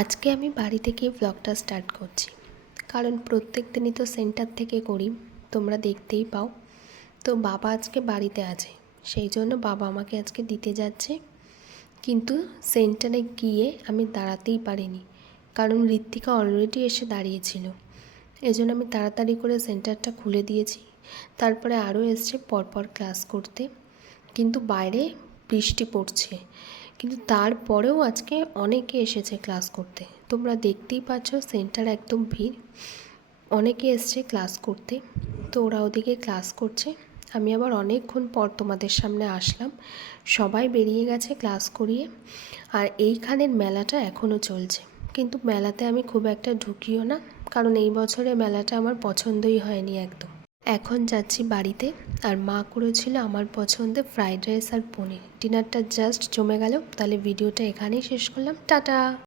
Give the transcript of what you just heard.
আজকে আমি বাড়ি থেকেই ব্লগটা স্টার্ট করছি, কারণ প্রত্যেক দিনই তো সেন্টার থেকে করি, তোমরা দেখতেই পাও। তো বাবা আজকে বাড়িতে আছে, সেই জন্য বাবা আমাকে আজকে দিতে যাচ্ছে। কিন্তু সেন্টারে গিয়ে আমি দাঁড়াতেই পারিনি, কারণ ঋত্বিকা অলরেডি এসে দাঁড়িয়েছিল। এজন্য আমি তাড়াতাড়ি করে সেন্টারটা খুলে দিয়েছি। তারপরে আরও এসছে পরপর ক্লাস করতে, কিন্তু বাইরে বৃষ্টি পড়ছে। কিন্তু তারপরেও আজকে অনেকে এসেছে ক্লাস করতে, তোমরা দেখতেই পাচ্ছ সেন্টার একদম ভিড়। অনেকে এসছে ক্লাস করতে, তো ওরা ওদিকে ক্লাস করছে। আমি আবার অনেকক্ষণ পর তোমাদের সামনে আসলাম, সবাই বেরিয়ে গেছে ক্লাস করিয়ে। আর এইখানের মেলাটা এখনও চলছে, কিন্তু মেলাতে আমি খুব একটা ঢুকিও না, কারণ এই বছরে মেলাটা আমার পছন্দই হয়নি একদম। এখন যাচ্ছি বাড়িতে, আর মা করেছিল আমার পছন্দের ফ্রাইড রাইস আর পনির। ডিনারটা জাস্ট জমে গেল। তাহলে ভিডিওটা এখানেই শেষ করলাম, টাটা।